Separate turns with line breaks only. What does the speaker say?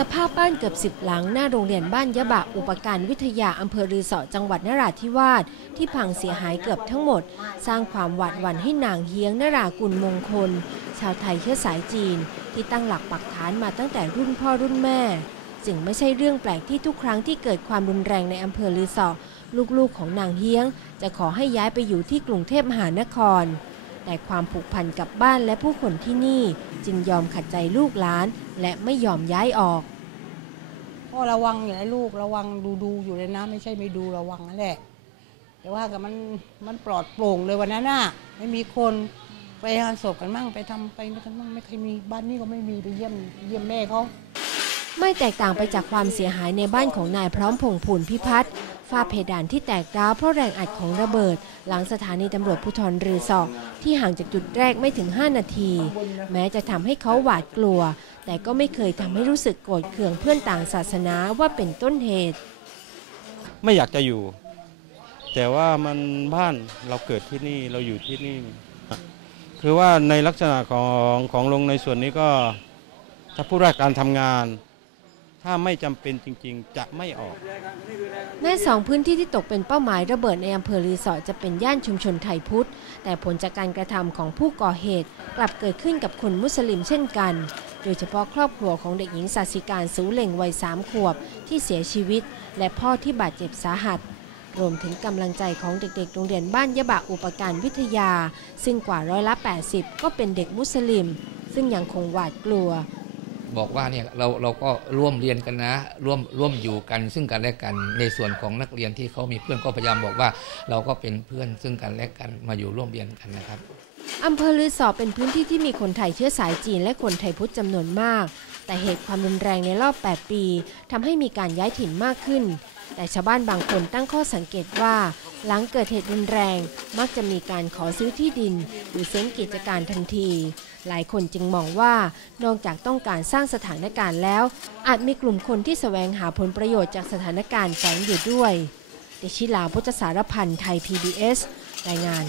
สภาพบ้านเกือบสิบหลังหน้าโรงเรียนบ้านยะบะอุปการวิทยาอำเภอรือสอจังหวัดนราธิวาสที่พังเสียหายเกือบทั้งหมด สร้างความหวาดหวั่นให้นางเฮียงนรากุลมงคล ชาวไทยเชื้อสายจีน ที่ตั้งหลักปักฐานมาตั้งแต่รุ่นพ่อรุ่นแม่ จึงไม่ใช่เรื่องแปลกที่ทุกครั้งที่เกิดความรุนแรงในอำเภอลือสอลูกๆของนางเฮียง จะขอให้ย้ายไปอยู่ที่กรุงเทพมหานคร แต่ความผูกพันกับบ้านและผู้คนที่นี่จึงยอมขัดใจลูกหลาน และไม่ยอมย้ายออก
พ่อระวังอยู่นะลูกระวังดูดูอยู่เลยนะ ไม่ใช่ไม่ดูระวังนั่นแหละ แต่ว่ากับมันมันปลอดโปร่งเลยวันนั้นน่ะไม่มีคนไปงานศพกันมั่งไปทำไปนี่กันมั่งไม่เคยมีบ้านนี้ก็ไม่มีไปเยี่ยมเยี่ยมแม่เขา
ไม่แตกต่างไปจากความเสียหายในบ้านของนายพร้อมพงษ์ผุนพิพัฒน์ฝ้าเพดานที่แตกร้าวเพราะแรงอัดของระเบิด หลังสถานีตำรวจภูธรรือสอที่ห่างจากจุดแรกไม่ถึง 5 นาที แม้จะทำให้เขาหวาดกลัว แต่ก็ไม่เคยทำให้รู้สึกโกรธเคืองเพื่อนต่างศาสนาว่าเป็นต้นเหตุ
ไม่อยากจะอยู่ แต่ว่ามันบ้านเราเกิดที่นี่เราอยู่ที่นี่ คือว่าในลักษณะของของลงในส่วนนี้ก็ถ้าผู้ราชการทำงาน ถ้าไม่จำเป็นจริงๆ จะไม่ออก
แม้สองพื้นที่ที่ตกเป็นเป้าหมายระเบิดในอำเภอรีสอร์ทจะเป็นย่านชุมชนไทยพุทธ แต่ผลจากการกระทำของผู้ก่อเหตุ กลับเกิดขึ้นกับคนมุสลิมเช่นกัน โดยเฉพาะครอบครัวของเด็กหญิงสาสิการสูเล่งวัยสามขวบ ที่เสียชีวิต และพ่อที่บาดเจ็บสาหัส รวมถึงกำลังใจของเด็กๆ โรงเรียนบ้านยะบะอุปการวิทยา ซึ่งกว่าร้อยละ 80 ก็เป็นเด็กมุสลิม ซึ่งยังคงหวาดกลัว
บอกว่าเนี่ยเราเราก็ร่วมเรียนกันนะ ร่วมร่วมอยู่กันซึ่งกันและกันในส่วนของนักเรียนที่เขามีเพื่อนก็พยายามบอกว่า เราก็เป็นเพื่อนซึ่งกันและกันมาอยู่ร่วมเรียนกันนะครับ
อำเภอลือสอเป็นพื้นที่ที่มีคนไทยเชื้อสายจีนและคนไทยพุทธจำนวนมาก แต่เหตุความรุนแรงในรอบ 8 ปีทำให้มีการย้ายถิ่นมากขึ้น แต่ชาวบ้านบางคนตั้งข้อสังเกตว่า หลังเกิดเหตุรุนแรง มักจะมีการขอซื้อที่ดิน หรือเซ้งกิจการทันที หลายคนจึงมองว่านอกจากต้องการสร้างสถานการณ์แล้ว อาจมีกลุ่มคนที่แสวงหาผลประโยชน์จากสถานการณ์แฝงอยู่ด้วยเดชิลาพุทธสารพันธ์ไทย PBS รายงาน